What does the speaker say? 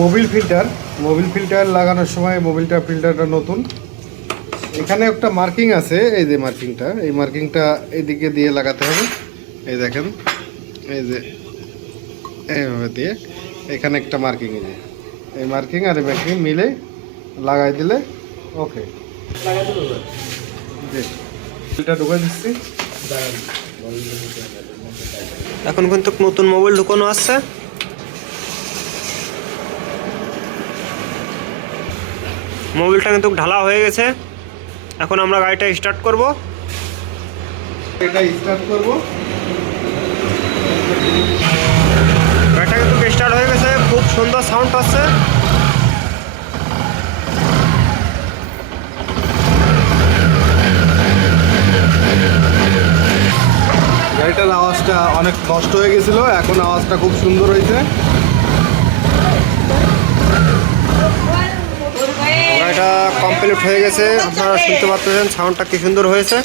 Mobil filter লাগানোর সময় ফিল্টারটা নতুন। এখানে একটা মার্কিং আছে, এই যে মার্কিংটা, এই মার্কিংটা এদিকে দিয়ে লাগাতে হবে। এই দেখেন, এই যে এইভাবে দিয়ে এখানে একটা মার্কিং, এই মার্কিং আর এই মার্কিং মিলে লাগাই দিলে ওকে। এটা ঢুকাই দিচ্ছি। এখন কিন্তু নতুন মোবাইল ঢুকানো আসছে। মোবিলটা কিন্তু ঢালা হয়ে গেছে। এখন আমরা গাড়িটা স্টার্ট করব। এটা স্টার্ট করব। গাড়িটা কিন্তু স্টার্ট হয়ে গেছে, খুব সুন্দর সাউন্ড আসছে। গাড়িটার আওয়াজটা অনেক নষ্ট হয়ে গেছিল, এখন আওয়াজটা খুব সুন্দর হয়েছে। গাড়িটা কমপ্লিট হয়ে গেছে, আপনারা শুনতে পাচ্ছেন সাউন্ডটা কি সুন্দর হয়েছে।